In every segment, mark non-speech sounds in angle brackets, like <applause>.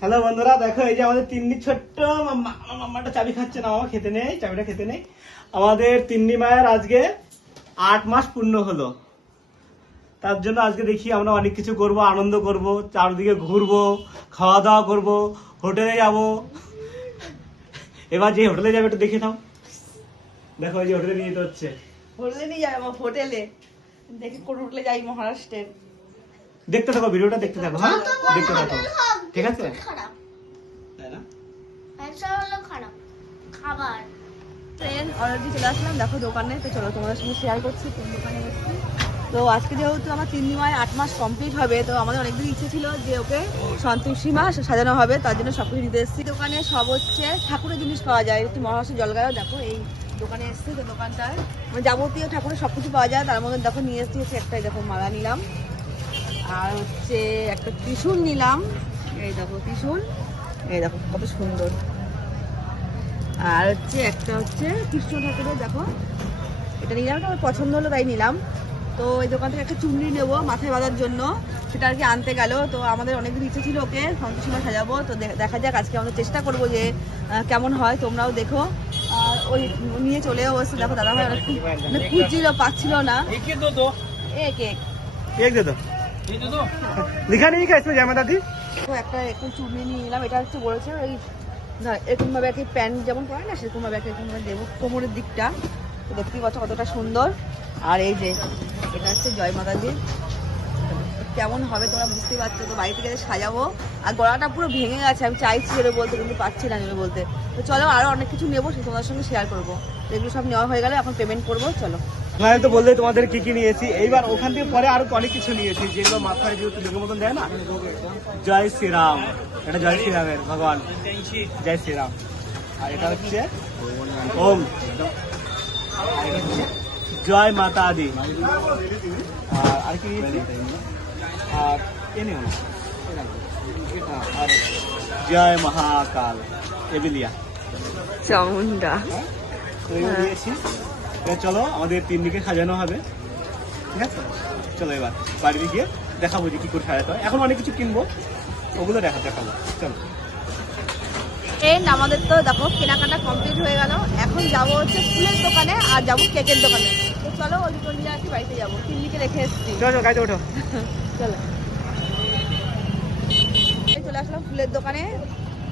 Hello বন্ধুরা, দেখো এই যে আমাদের তিন্নি ছোট্ট মাম্মাটা চাবি খাচ্ছে না আমার খেতে নেই, চাবিটা খেতে নেই। আমাদের তিন্নি মায়ের আজকে আট মাস পূর্ণ হলো। তার জন্য আজকে দেখি আমরা অনেক কিছু করব, আনন্দ করব, চারদিকে ঘুরবো খাওয়া দাওয়া করব, হোটেলে যাব। এবার যে হোটেলে যাবে একটু দেখে নাও। দেখো এই যে হোটেলে নিয়ে যেতে হচ্ছে। হোটেলে নিয়ে যাব, হোটেলে। দেখি কোন হোটেলে যাই মহারাষ্ট্রের। দেখতে থাকো ভিডিওটা দেখতে থাকো হ্যাঁ? দেখতে থাকো। ঠিক আছে? তাই না? ব্যবসা হলো খারাপ। খাবার। ট্রেন অলরেডি চলে আসলাম দেখো দোকানে। তো চলো তোমাদের সঙ্গে শেয়ার করছি কোন দোকানে এসেছি তো আজকে যেহেতু আমার মায়ের আট মাস কমপ্লিট হবে তো আমাদের অনেকদিন ইচ্ছে ছিল যে ওকে সন্তোষী মাস সাজানো হবে তার জন্য সব কিছু নিতে এসেছি। দোকানে সব হচ্ছে ঠাকুরের জিনিস পাওয়া যায় একটু মহারাষ্ট্র জলগায়ও দেখো এই দোকানে এসেছি তো দোকানটায়। মানে যাবতীয় ঠাকুরের সব কিছু পাওয়া যায় তার মধ্যে দেখো নিয়ে এসেছি হচ্ছে একটাই দেখো মালা নিলাম। আর হচ্ছে একটা ত্রিশূল নিলাম। এই দেখো ত্রিশূল। এই দেখো কত সুন্দর। আর হচ্ছে একটা হচ্ছে কৃষ্ণ ঠাকুরের দেখো। এটা নিলাম আমার পছন্দ হলো তাই নিলাম। তো এই দোকান থেকে একটা চুমড়ি নেব মাথায় বাঁধার জন্য। সেটা আর কি আনতে গেল। তো আমাদের অনেকদিন ইচ্ছে ছিল ওকে সন্তোষীমা সাজাবো। তো দেখা যাক আজকে আমরা চেষ্টা করব যে কেমন হয় তোমরাও দেখো। আর ওই নিয়ে চলেও এসে দেখো দাদা ভাই অনেক মানে খুঁজছিল পাচ্ছিল না। এক এক एक दे दो लिखा नहीं क्या इसमें जय दादी তো একটা একটু চুড়ি নিয়ে নিলাম এটা হচ্ছে বলেছে ওই না, এরকম ভাবে একটা প্যান্ট যেমন পরে না সেরকম ভাবে একটা এরকম ভাবে দেবো কোমরের দিকটা তো দেখতেই পাচ্ছ কতটা সুন্দর আর এই যে এটা হচ্ছে জয় মাতাজি কেমন হবে তোমরা বুঝতেই পারছ। তো বাড়ি থেকে সাজাবো। আর গলাটা পুরো ভেঙে গেছে, আমি চাইছি নেবে বলতে, কিন্তু পাচ্ছি না নেবে বলতে। তো চলো, আরও অনেক কিছু নেব, সে তোমাদের সঙ্গে শেয়ার করব। এগুলো সব নেওয়া হয়ে গেলে এখন পেমেন্ট করব, চলো। তো বললে তোমাদের কি কি নিয়েছি। এইবার ওখান থেকে পরে আরও অনেক কিছু নিয়েছি, যেগুলো মাথায় যেহেতু দুর্গা মতন দেয় না। জয় শ্রীরাম। এটা জয় শ্রীরামের, ভগবান। জয় শ্রীরাম। আর এটা হচ্ছে ওম। জয় মাতা আদি আর কি নিয়েছি? আর এ এটা আর জয় মহাকাল এবিলিয়া। চামুন্ডা হ্যাঁ? দিয়েছি। চলো আমাদের তিন দিকে সাজানো হবে। ঠিক আছে? চলো এবার বাড়িতে গিয়ে দেখাবো যে কি করে সাজাতে হয়। এখন অনেক কিছু কিনবো ওগুলো দেখা দেখাবো। চলো। ট্রেন আমাদের তো দেখো কেনাকাটা কমপ্লিট হয়ে গেল। এখন যাব হচ্ছে ফুলের দোকানে আর যাব কেকের দোকানে। তো চলো ওই কি বাড়িতে যাব। তিনদিকে রেখে এসছি। চলো চলো গাড়িতে ওঠো। <laughs> চলো এই চলে আসলাম ফুলের দোকানে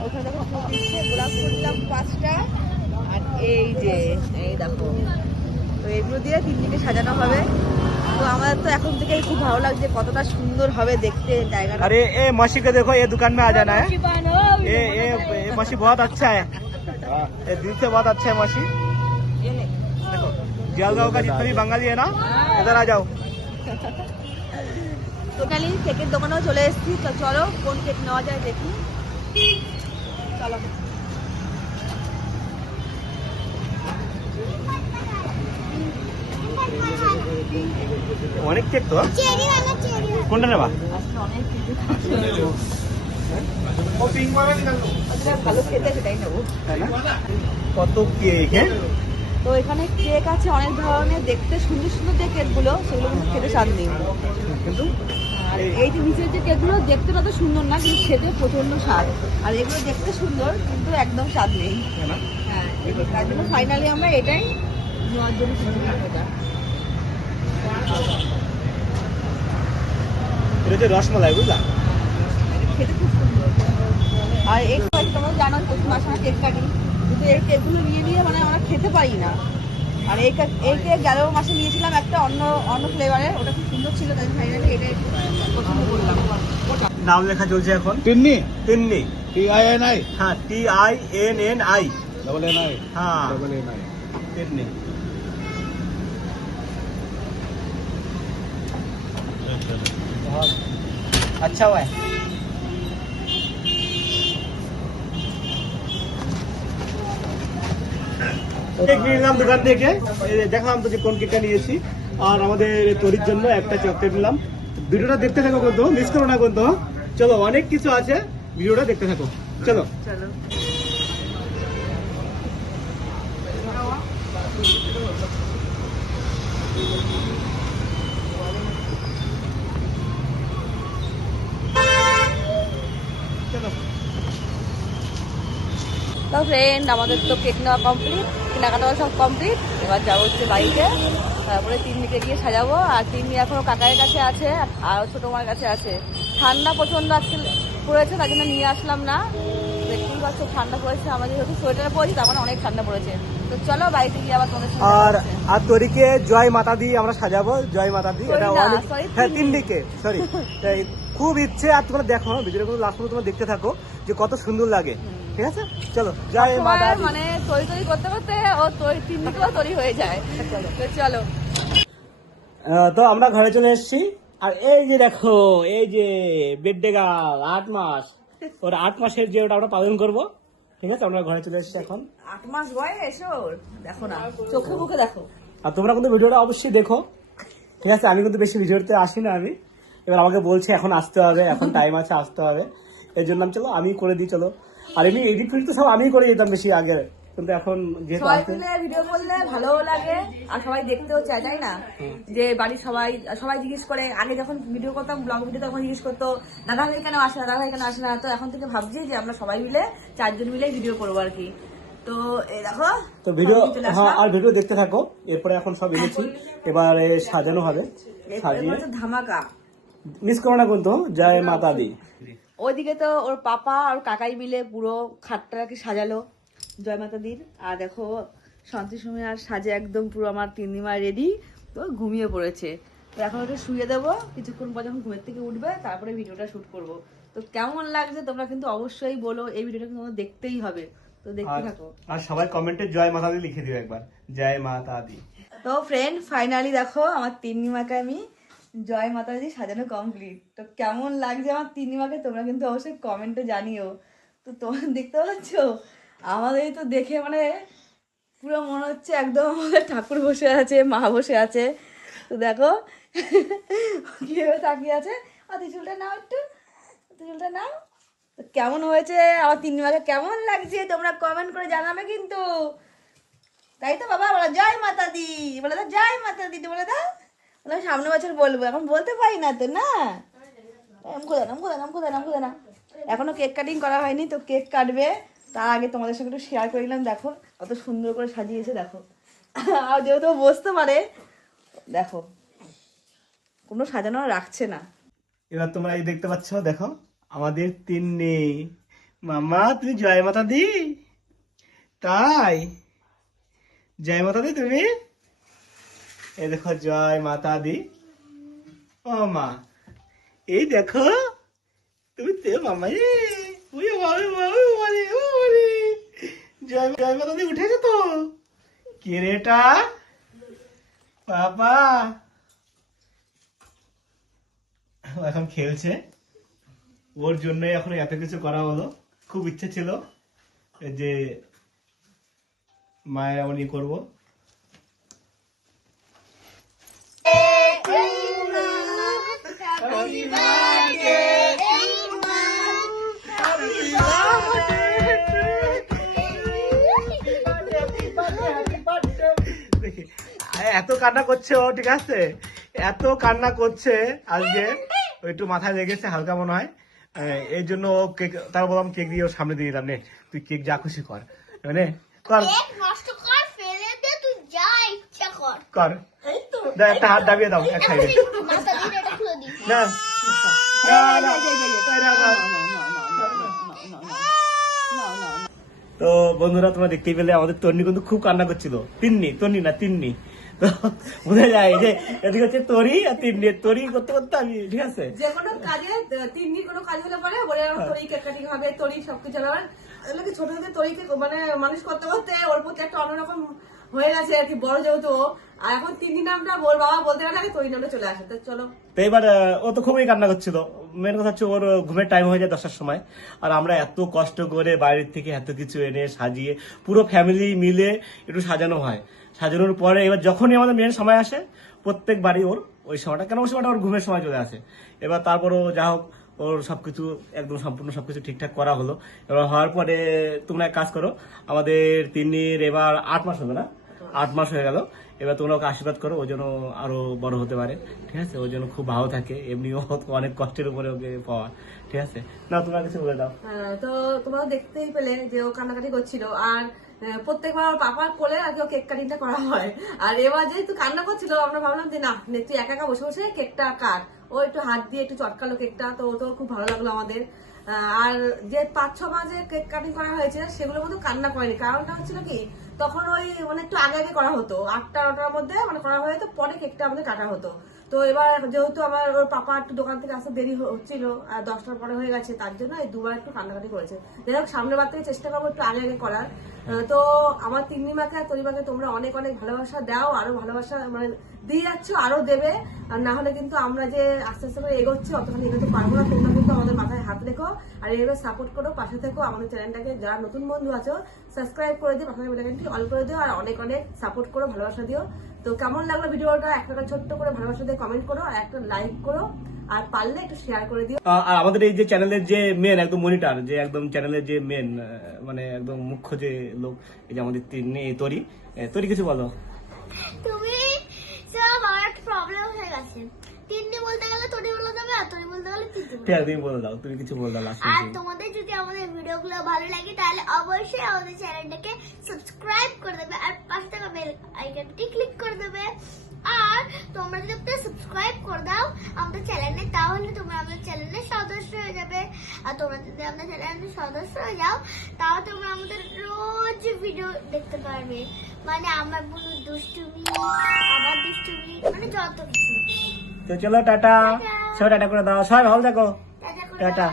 ওখানে দেখো ফুল দিচ্ছে গোলাপ ফুল নিলাম পাঁচটা আর এই যে এই দেখো তো এগুলো দিয়ে তিনদিকে সাজানো হবে তো আমাদের তো এখন থেকেই খুব ভালো লাগছে কতটা সুন্দর হবে দেখতে জায়গাটা अरे ए मसी को देखो ये दुकान में आ जाना है ये ये ये मसी बहुत अच्छा है ये दिल से बहुत अच्छा है मसी देखो जलगांव का जितना भी बंगाली है ना इधर आ जाओ টোটালি কেকের দোকানেও চলে এসেছি তো চলো কোন কেক নেওয়া যায় দেখি। চলো। অনেক কেক তো? কোনটা নেবা। তাই না? কত কেক হ্যাঁ? তো এখানে কেক আছে অনেক ধরনের দেখতে সুন্দর সুন্দর যে কেকগুলো সেগুলো কিন্তু খেতে স্বাদ নেই। আর এই যে নিচের যে কেকগুলো দেখতে তত সুন্দর না কিন্তু খেতে প্রচণ্ড স্বাদ। আর এগুলো দেখতে সুন্দর কিন্তু একদম স্বাদ নেই। হ্যাঁ তার জন্য ফাইনালি আমরা এটাই নেওয়ার জন্য এটা রসমালাই বুঝলা? খেতে খুব সুন্দর। আর জানো প্রতি মাসে আমরা কেক কাটি কিন্তু এই কেকগুলো নিয়ে নিয়ে মানে আমরা খেতে পারি না আর এই কেক এই কেক গেল মাসে নিয়েছিলাম একটা অন্য অন্য ফ্লেভারের ওটা খুব সুন্দর ছিল তাই ফাইনালি এটাই পছন্দ করলাম নাম লেখা চলছে এখন Tinni Tinni T I N I হ্যাঁ T I N N I double N I হ্যাঁ ডবল এন আই তিন্নি अच्छा हुआ है কেক নিলাম দোকান থেকে। যে দেখালাম তোকে কোন কেকটা নিয়েছি। আর আমাদের তরির জন্য একটা চকলেট নিলাম। ভিডিওটা দেখতে থাকো কিন্তু মিস করো না কিন্তু চলো, অনেক কিছু আছে। ভিডিওটা দেখতে থাকো। চলো। চলো। তো ফ্রেন্ড আমাদের তো কেক নেওয়া কমপ্লিট কেনাকাটা সব কমপ্লিট এবার যাব হচ্ছে বাড়িতে। তারপরে তিন্নিকে গিয়ে সাজাবো। আর তিন্নি এখনও কাকারের কাছে আছে আর ছোট মার কাছে আছে। ঠান্ডা প্রচণ্ড আজকে পড়েছে তার জন্য নিয়ে আসলাম না। দেখতেই পাচ্ছ ঠান্ডা পড়েছে। আমাদের যেহেতু সোয়েটার পরেছি তার মানে অনেক ঠান্ডা পড়েছে। তো চলো বাড়িতে গিয়ে আবার তোমাদের আর তরিকে জয় মাতা দি আমরা সাজাবো জয় মাতা দি। এটা অনেক হ্যাঁ তিন্নি। তিনদিকে সরি <laughs> খুব ইচ্ছে আর তোমরা দেখো ভিডিওটা লাস্ট পর্যন্ত তোমরা দেখতে থাকো যে কত সুন্দর লাগে। ঠিক আছে? চলো জয় মানে তরি তরি করতে করতে ও তরি তিন্নিকেও তরি হয়ে যায়। তো চলো। তো আমরা ঘরে চলে এসেছি। আর এই যে দেখো এই যে বেডে গাল আট মাস। ওর আট মাসের যে ওটা আমরা পালন করব। ঠিক আছে? আমরা ঘরে চলে এসেছি এখন। আট মাস বয়স ওর দেখো না। চোখে মুখে দেখো। আর তোমরা কিন্তু ভিডিওটা অবশ্যই দেখো। ঠিক আছে? আমি কিন্তু বেশি ভিডিওতে আসি না আমি। এবার আমাকে বলছে এখন আসতে হবে এখন টাইম আছে আসতে হবে। এর জন্য আমি চলো আমি করে দিই চলো। আর এমনি এডিট ফিডিট তো সব আমিই করে যেতাম বেশি আগে। কিন্তু এখন যেহেতু সবাই মিলে ভিডিও করলে ভালোও লাগে আর সবাই দেখতেও চায় তাই না? যে বাড়ির সবাই সবাই জিজ্ঞেস করে আগে যখন ভিডিও করতাম ব্লগ ভিডিও তখন জিজ্ঞেস করতো দাদা ভাই কেন আসে দাদা ভাই কেন আসে না? তো এখন থেকে ভাবছি যে আমরা সবাই মিলে চারজন মিলে ভিডিও করব আর কি। তো এই দেখো তো ভিডিও হ্যাঁ আর ভিডিও দেখতে থাকো। এরপরে এখন সব এনেছি। এবার সাজানো হবে সাজিয়ে। ধামাকা। মিস করো না কিন্তু জয় মাতা দি ওইদিকে তো ওর পাপা আর কাকাই মিলে পুরো খাটটা কি সাজালো জয় মাতা দির আর দেখো শান্তি আর সাজে একদম পুরো আমার তিন তিন্নিমা রেডি তো ঘুমিয়ে পড়েছে। তো এখন ওটা শুয়ে দেবো কিছুক্ষণ পর যখন ঘুমের থেকে উঠবে তারপরে ভিডিওটা শুট করব। তো কেমন লাগছে তোমরা কিন্তু অবশ্যই বলো এই ভিডিওটা কিন্তু তোমাদের দেখতেই হবে। তো দেখতে থাকো। আর সবাই কমেন্টে জয় মাতা দি লিখে দিও একবার। জয় মাতা দি তো ফ্রেন্ড ফাইনালি দেখো আমার তিন তিন্নিমাকে আমি জয় মাতাজি সাজানো কমপ্লিট তো কেমন লাগছে আমার তিন্নিমাকে তোমরা কিন্তু অবশ্যই কমেন্টে জানিও। তো তোমরা দেখতে পাচ্ছ? আমাদের তো দেখে মানে পুরো মনে হচ্ছে একদম আমাদের ঠাকুর বসে আছে, মা বসে আছে। তো দেখো, কীভাবে তাকিয়ে আছে? আর চুলটা নাও একটু। চুলটা নাও। তো কেমন হয়েছে? আমার তিন্নিমাকে কেমন লাগছে? তোমরা কমেন্ট করে জানাবে কিন্তু। তাই তো বাবা? বলো, জয় মাতা দি বলে দাও, জয় মাতা দি বলে দাও। আমি সামনে বছর বলব, এখন বলতে পারি না তো, না? খোদা নাম না এখনও কেক কাটিং করা হয়নি, তো কেক কাটবে। তার আগে তোমাদের সঙ্গে একটু শেয়ার করে নিলাম, দেখো, কত সুন্দর করে সাজিয়েছে, দেখো। আর যেহেতু বসতে পারে, দেখো, কোনো সাজানো রাখছে না। এবার তোমরা এই দেখতে পাচ্ছ, দেখো, আমাদের তিন নেই মামা, তুমি জয় মাতা দি তাই? জয় মাতা দি তুমি? এই দেখো জয় মাতা দি। ও মা এই দেখো তুমি তে মামা ওই ওই বাবা, বাবা বাবা জয় জয় মাতা দি উঠেছে তো? কে রে এটা? বাবা। এখন খেলছে। ওর জন্যই এখন এত কিছু করা হলো। খুব ইচ্ছে ছিল যে মায়ের এমন ই করব দেখি, এত কান্না করছে ও ঠিক আছে? এত কান্না করছে আজকে। একটু মাথায় লেগেছে হালকা মনে হয়। এই জন্য ও কেক তার বললাম কেক দিয়ে ওর সামনে দিয়ে দিলাম নে তুই কেক যা খুশি কর। মানে কর। কর। দাও, একটা হাত দাবিয়ে দাও এক সাইডে না। তো বন্ধুরা তোমরা দেখতেই পেলে আমাদের তন্নি কিন্তু খুব কান্না করছিল। তিন্নি তন্নি না তিন্নি। তো বোঝা যায় যে এদিকে হচ্ছে তরি আর তিন্নি। তরি করতে করতে আমি ঠিক আছে? যে কোনো কাজে কোনো কাজ হলে পরে বলে তরি কেক কাটিং হবে তরি সবকিছু হবে। ছোট থেকে তরিকে মানে মানুষ করতে করতে ওর প্রতি একটা অন্যরকম হয়ে গেছে আর কি, বড় যেহেতু। আর এখন তিনটি নামটা ওর বাবা বলতে গেলে আগে তরি নামটা চলে আসে। তো চলো। তো এবার ও তো খুবই কান্না করছিল। মেন কথা হচ্ছে ওর ঘুমের টাইম হয়ে যায় দশটার সময়। আর আমরা এত কষ্ট করে বাইরের থেকে এত কিছু এনে সাজিয়ে পুরো ফ্যামিলি মিলে একটু সাজানো হয়। সাজানোর পরে এবার যখনই আমাদের মেয়ের সময় আসে, প্রত্যেক বাড়ি ওর ওই সময়টা। কেন ওই সময়টা ওর ঘুমের সময় চলে আসে? এবার তারপরও যা হোক, ওর সবকিছু একদম সম্পূর্ণ সবকিছু ঠিকঠাক করা হলো। এবার হওয়ার পরে তোমরা এক কাজ করো, আমাদের তিন্নির এবার আট মাস হবে না? আট মাস হয়ে গেল। এবার তোমরা ওকে আশীর্বাদ করো ওর জন্য আরও বড় হতে পারে ঠিক আছে? ওর জন্য খুব ভালো থাকে এমনিও <laughs> অনেক কষ্টের উপরে ওকে পাওয়া ঠিক আছে? না তোমরা কিছু বলে দাও। হ্যাঁ, তো তোমরা দেখতেই পেলে যে ও কান্নাকাটি করছিল আর প্রত্যেকবার ওর পাপার কোলে আর কি ও কেক কাটিংটা করা হয়। আর এবার যেহেতু কান্না করছিল আমরা ভাবলাম যে না তুই একা একা বসে বসে কেকটা কাট। ও একটু হাত দিয়ে একটু চটকালো কেকটা তো ও তো খুব ভালো লাগল আমাদের। আর যে পাঁচ, ছ মাসে কেক কাটিং করা হয়েছে, সেগুলোর মধ্যে কান্না করেনি। কারণটা হচ্ছিল কি, তখন ওই মানে একটু আগে আগে করা হতো। আটটা, নটার মধ্যে মানে করা হয়ে যেত পরে কেকটা আমাদের কাটা হতো। তো এবার যেহেতু আমার ওর পাপা একটু দোকান থেকে আসতে দেরি হচ্ছিল, আর দশটার পরে হয়ে গেছে, তার জন্য এই দুবার একটু কান্নাকাটি করেছে। যাই হোক, সামনের বার থেকে চেষ্টা করব একটু আগে আগে করার। তো আমার তিন্নিমাকে আর তরিমাকে তোমরা অনেক অনেক ভালোবাসা দাও, আরও ভালোবাসা মানে দিয়ে যাচ্ছ আরও দেবে। আর না হলে কিন্তু আমরা যে আস্তে আস্তে করে এগোচ্ছি অতখানি এগোতে পারব না। তোমরা কিন্তু আমাদের মাথায় হাত রেখো আর এইভাবে সাপোর্ট করো পাশে থেকো। আমাদের চ্যানেলটাকে যারা নতুন বন্ধু আছো সাবস্ক্রাইব করে দিও পাশে বেলাকানটি অল করে দিও আর অনেক অনেক সাপোর্ট করো ভালোবাসা দিও। তো কেমন লাগল ভিডিওটা? একটা ছোট্ট করে ভালোবাসা দিয়ে কমেন্ট করো আর একটা লাইক করো। আর পারলে একটু শেয়ার করে দিও। আর আমাদের এই যে চ্যানেলের যে মেন একদম মনিটর যে একদম চ্যানেলের যে মেন মানে একদম মুখ্য যে লোক এই যে আমাদের তরি তরি কিছু বলো তুমি সব আমার একটা হয়ে বলতে গেলে তোরি বলে দেবে আর তোরি বলতে গেলে তিনটি ঠিক আছে তুমি বলে দাও তুমি কিছু বলে দাও আর তোমাদের যদি আমাদের ভিডিওগুলো ভালো লাগে তাহলে অবশ্যই আমাদের চ্যানেলটাকে সাবস্ক্রাইব করে দেবে আর পাশে থাকা বেল আইকনটি ক্লিক করে দেবে। আর তোমরা যদি একটা সাবস্ক্রাইব করে দাও আমাদের চ্যানেলে তাহলে তোমরা আমাদের চ্যানেলের সদস্য হয়ে যাবে। আর তোমরা যদি আমাদের চ্যানেলের সদস্য হয়ে যাও তাহলে তোমরা আমাদের রোজ ভিডিও দেখতে পারবে। মানে আমার বোন দুষ্টুমি আমার দুষ্টুমি মানে যত কিছু। তো চলো টাটা। সবাই টাটা করে দাও। সবাই ভালো থাকো। টাটা।